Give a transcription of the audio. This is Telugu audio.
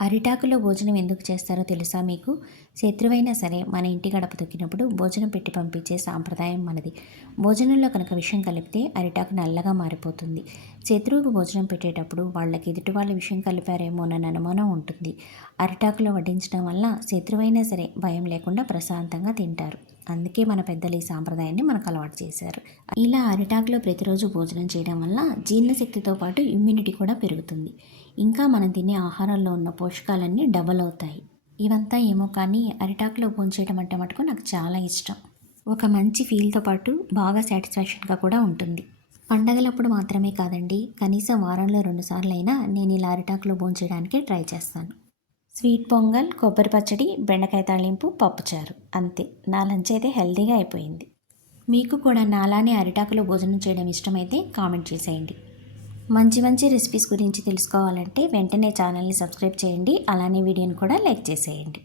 అరిటాకులో భోజనం ఎందుకు చేస్తారో తెలుసా మీకు? శత్రువైనా సరే మన ఇంటి గడప తొక్కినప్పుడు భోజనం పెట్టి పంపించే సాంప్రదాయం మనది. భోజనంలో కనుక విషం కలిపితే అరిటాకు నల్లగా మారిపోతుంది. శత్రువుకు భోజనం పెట్టేటప్పుడు వాళ్ళకి ఎదుటి వాళ్ళ విషం కలిపారేమోనన్న అనుమానం ఉంటుంది. అరిటాకులో వడ్డించడం వల్ల శత్రువైనా సరే భయం లేకుండా ప్రశాంతంగా తింటారు. అందుకే మన పెద్దలు ఈ సాంప్రదాయాన్ని మనకు అలవాటు చేశారు. ఇలా అరిటాకులో ప్రతిరోజు భోజనం చేయడం వల్ల జీర్ణశక్తితో పాటు ఇమ్యూనిటీ కూడా పెరుగుతుంది. ఇంకా మనం తినే ఆహారాల్లో ఉన్న పోషకాలన్నీ డబల్ అవుతాయి. ఇవంతా ఏమో కానీ అరిటాకులో భోంచేయడం అంటే మటుకు నాకు చాలా ఇష్టం. ఒక మంచి ఫీల్తో పాటు బాగా సాటిస్ఫాక్షన్గా కూడా ఉంటుంది. పండగలప్పుడు మాత్రమే కాదండి, కనీసం వారంలో 2 సార్లైనా నేను ఇలా అరిటాకులో భోంచేయడానికి ట్రై చేస్తాను. స్వీట్ పొంగల్, కొబ్బరి పచ్చడి, బెండకాయ తాళింపు, పప్పుచారు, అంతే. నా లంచ్ అయితే హెల్తీగా అయిపోయింది. మీకు కూడా నాలానే అరిటాకులో భోజనం చేయడం ఇష్టమైతే కామెంట్ చేసేయండి. మంచి మంచి రెసిపీస్ గురించి తెలుసుకోవాలంటే వెంటనే ఛానల్ని సబ్స్క్రైబ్ చేయండి. అలానే వీడియోని కూడా లైక్ చేసేయండి.